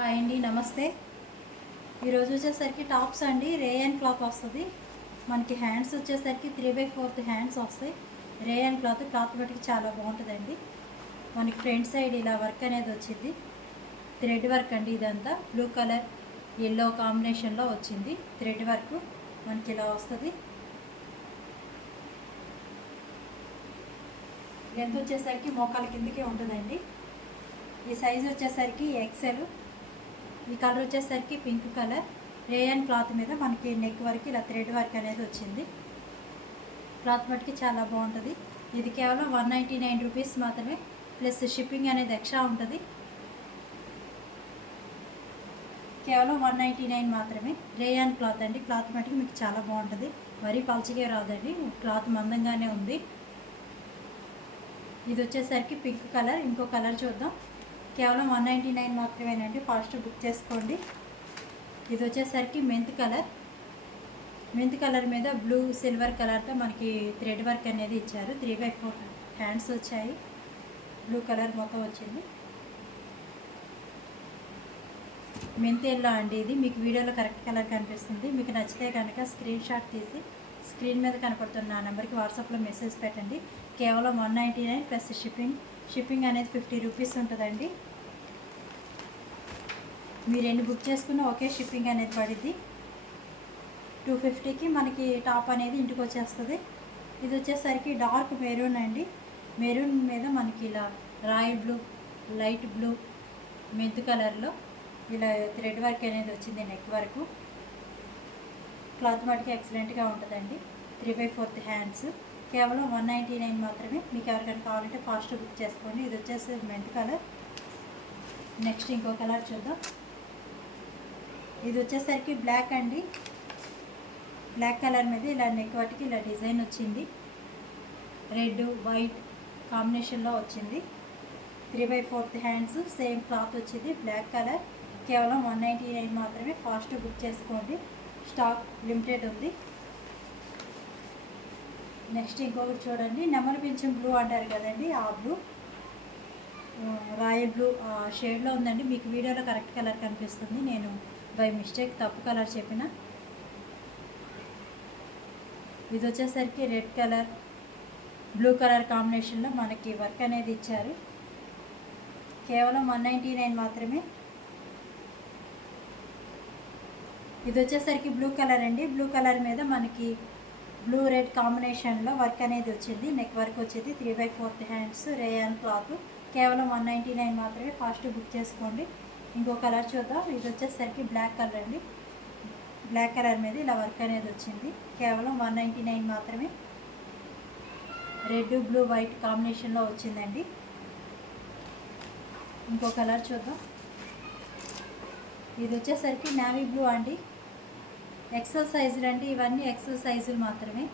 Hi అండి, నమస్తే. ఈరోజు వచ్చేసరికి టాప్స్ అండి, రేయన్ క్లాత్ వస్తుంది. మనకి హ్యాండ్స్ వచ్చేసరికి 3/4 హ్యాండ్స్ వస్తాయి. రేయన్ క్లాత్ బట్టికి చాలా బాగుంటుందండి. మనకి ఫ్రంట్ సైడ్ ఇలా వర్క్ అనేది వచ్చింది. థ్రెడ్ వర్క్ అండి. ఇదంతా బ్లూ కలర్ ఎల్లో కాంబినేషన్లో వచ్చింది. థ్రెడ్ వర్క్ మనకి ఇలా వస్తుంది. లెంత్ వచ్చేసరికి మోకాల కిందకే ఉంటుందండి. ఈ సైజు వచ్చేసరికి ఎక్సెల్. ఈ కలర్ వచ్చేసరికి పింక్ కలర్. రేయన్ క్లాత్ మీద మనకి నెక్ వరకు ఇలా థ్రెడ్ వర్క్ అనేది వచ్చింది. క్లాత్ మటుకి చాలా బాగుంటుంది. ఇది కేవలం 199 రూపీస్ మాత్రమే, ప్లస్ షిప్పింగ్ అనేది ఎక్స్ట్రా ఉంటుంది. కేవలం 199 మాత్రమే. రేయన్ క్లాత్ అండి. క్లాత్ మటుకి మీకు చాలా బాగుంటుంది. మరీ పల్చగా రాదండి, క్లాత్ మందంగానే ఉంది. ఇది వచ్చేసరికి పింక్ కలర్. ఇంకో కలర్ చూద్దాం. కేవలం 199 మాత్రమేనండి. ఫాస్ట్ బుక్ చేసుకోండి. ఇది వచ్చేసరికి మెంత్ కలర్ మీద బ్లూ సిల్వర్ కలర్తో మనకి థ్రెడ్ వర్క్ అనేది ఇచ్చారు. 3/4 హ్యాండ్స్ వచ్చాయి. బ్లూ కలర్ మొత్తం వచ్చింది. మెంత్ ఎల్లో అండి. ఇది మీకు వీడియోలో కరెక్ట్ కలర్ కనిపిస్తుంది. మీకు నచ్చితే కనుక స్క్రీన్ షాట్ తీసి స్క్రీన్ మీద కనపడుతున్న నెంబర్కి వాట్సాప్లో మెసేజ్ పెట్టండి. కేవలం 199 ప్లస్ షిప్పింగ్ అనేది 50 రూపీస్ ఉంటుందండి. మీరు ఎన్ని బుక్ చేసుకున్నా ఒకే షిప్పింగ్ అనేది పడుద్ది. 250కి మనకి టాప్ అనేది ఇంటికి వచ్చేస్తుంది. ఇది వచ్చేసరికి డార్క్ మెరూన్ అండి. మెరూన్ మీద మనకి ఇలా royal blue, light blue, mint కలర్లో ఇలా థ్రెడ్ వర్క్ అనేది వచ్చింది నెక్ వరకు. క్లాత్ మటుకి ఎక్సలెంట్గా ఉంటుందండి. 3/4 హ్యాండ్స్. కేవలం 199 మాత్రమే. మీకు ఎవరికైనా కావాలంటే ఫాస్ట్ బుక్ చేసుకోండి. ఇది వచ్చేసి మెంత్ కలర్. నెక్స్ట్ ఇంకో కలర్ చూద్దాం. ఇది వచ్చేసరికి బ్లాక్ అండి. బ్లాక్ కలర్ మీద ఇలా నెక్ వాటికి ఇలా డిజైన్ వచ్చింది. రెడ్ వైట్ కాంబినేషన్లో వచ్చింది. 3/4 హ్యాండ్స్. సేమ్ క్లాత్ వచ్చింది. Black colour. కేవలం 199 మాత్రమే. ఫాస్ట్ బుక్ చేసుకోండి. స్టాక్ లిమిటెడ్ ఉంది. నెక్స్ట్ ఇంకొకటి చూడండి. నెమలి పింఛం బ్లూ అంటారు కదండి, ఆ బ్లూ, రాయల్ బ్లూ షేడ్లో ఉందండి. మీకు వీడియోలో కరెక్ట్ కలర్ కనిపిస్తుంది. నేను బై మిస్టేక్ తప్పు కలర్ చెప్పిన. ఇది వచ్చేసరికి రెడ్ కలర్ బ్లూ కలర్ కాంబినేషన్లో మనకి వర్క్ అనేది ఇచ్చారు. కేవలం 199 మాత్రమే. ఇది వచ్చేసరికి బ్లూ కలర్ అండి. బ్లూ కలర్ మీద మనకి బ్లూ రెడ్ కాంబినేషన్లో వర్క్ అనేది వచ్చింది. నెక్ వర్క్ వచ్చేది. 3/4 హ్యాండ్స్. Rayon cloth. కేవలం 199 మాత్రమే. ఫాస్ట్ బుక్ చేసుకోండి. ఇంకో కలర్ చూద్దాం. ఇది వచ్చేసరికి బ్లాక్ కలర్ అండి. బ్లాక్ కలర్ మీద ఇలా వర్క్ అనేది వచ్చింది. కేవలం 199 మాత్రమే. రెడ్ బ్లూ వైట్ కాంబినేషన్లో వచ్చిందండి. ఇంకో కలర్ చూద్దాం. ఇది వచ్చేసరికి నావీ బ్లూ అండి. ఎక్సెల్ సైజులు అండి. ఇవన్నీ ఎక్సెల్ సైజులు మాత్రమే.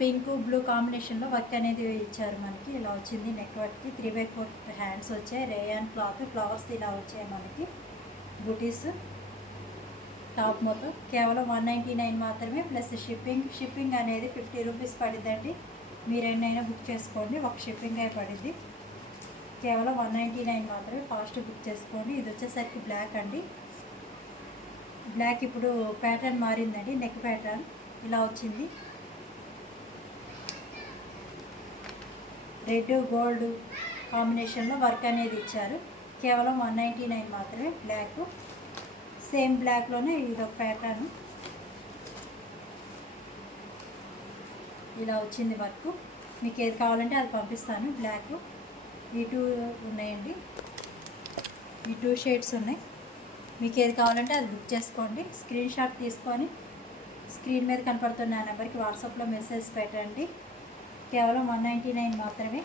పింక్ బ్లూ కాంబినేషన్లో వర్క్ అనేది ఇచ్చారు. మనకి ఇలా వచ్చింది. నెక్ వర్క్కి 3/4 హ్యాండ్స్ వచ్చాయి. Rayon cloth. ఫ్లవర్స్ ఇలా వచ్చాయి మనకి. బుటీస్. టాప్ మొత్తం కేవలం 199 మాత్రమే, ప్లస్ షిప్పింగ్ అనేది 50 రూపీస్ పడిద్దండి. మీరు ఎన్నైనా బుక్ చేసుకోండి, ఒక షిప్పింగ్ అయి పడిద్ది. కేవలం 199 మాత్రమే. ఫాస్ట్ బుక్ చేసుకోండి. ఇది వచ్చేసరికి బ్లాక్ అండి. బ్లాక్ ఇప్పుడు ప్యాటర్న్ మారిందండి. నెక్ ప్యాటర్న్ ఇలా వచ్చింది. రెడ్ గోల్డ్ కాంబినేషన్లో వర్క్ అనేది ఇచ్చారు. కేవలం 199 మాత్రమే. బ్లాక్. సేమ్ బ్లాక్లోనే ఇదొక ప్యాటర్న్ ఇలా వచ్చింది వర్క్. మీకు ఏది కావాలంటే అది పంపిస్తాను. బ్లాక్. ఈ 2 ఉన్నాయండి. ఈ 2 షేడ్స్ ఉన్నాయి. మీకు ఏది కావాలంటే అది బుక్ చేసుకోండి. స్క్రీన్ షాట్ తీసుకొని స్క్రీన్ మీద కనపడుతున్న నెంబర్కి వాట్సాప్లో మెసేజ్ పెట్టండి. కేవలం 199 మాత్రమే.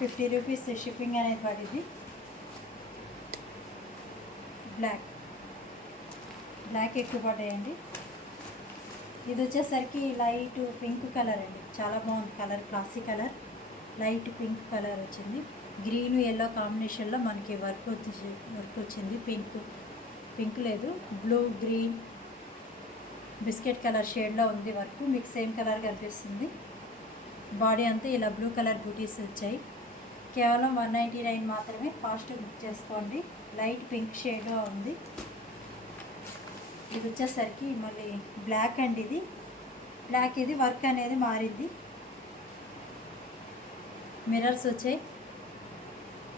50 రూపీస్ షిప్పింగ్ అనేది పడింది. బ్లాక్ ఎక్కువ పడ్డాయండి. ఇది వచ్చేసరికి లైట్ పింక్ కలర్ అండి. చాలా బాగుంది colour. Classic colour. Light pink colour వచ్చింది. గ్రీన్ ఎల్లో కాంబినేషన్లో మనకి వర్క్ వచ్చింది. పింక్ లేదు, బ్లూ గ్రీన్ బిస్కెట్ కలర్ షేడ్లో ఉంది వర్క్. మీకు సేమ్ కలర్ కనిపిస్తుంది. బాడీ అంతా ఇలా బ్లూ కలర్ బూటీస్ వచ్చాయి. కేవలం 199 మాత్రమే. ఫాస్ట్ బుక్ చేసుకోండి. లైట్ పింక్ షేడ్లో ఉంది. ఇది వచ్చేసరికి మళ్ళీ బ్లాక్ అండి. ఇది బ్లాక్, ఇది వర్క్ అనేది మారింది. మిర్రర్స్ వచ్చాయి.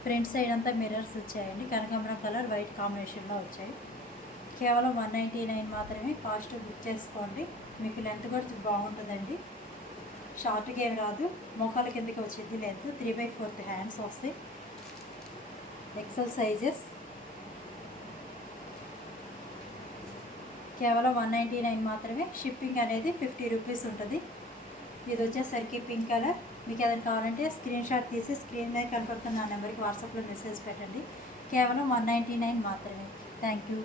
ఫ్రంట్ సైడ్ అంతా మిర్రర్స్ వచ్చాయండి. కనకాంబరం కలర్ వైట్ కాంబినేషన్లో వచ్చాయి. కేవలం 199 మాత్రమే. ఫాస్ట్ బుక్ చేసుకోండి. మీకు లెంత్ కూడా బాగుంటుందండి. షార్ట్గా ఏం రాదు, మోకాల కిందకి వచ్చింది లెంత్. 3/4 హ్యాండ్స్ వస్తాయి. XL sizes. కేవలం 199 మాత్రమే. షిప్పింగ్ అనేది 50 రూపీస్ ఉంటుంది. ఇది వచ్చేసరికి పింక్ కలర్. మీకు ఏదైనా కావాలంటే స్క్రీన్ షాట్ తీసి స్క్రీన్ మీద కనపడుతున్న నా నెంబర్కి వాట్సాప్లో మెసేజ్ పెట్టండి. కేవలం 199 మాత్రమే. Thank you.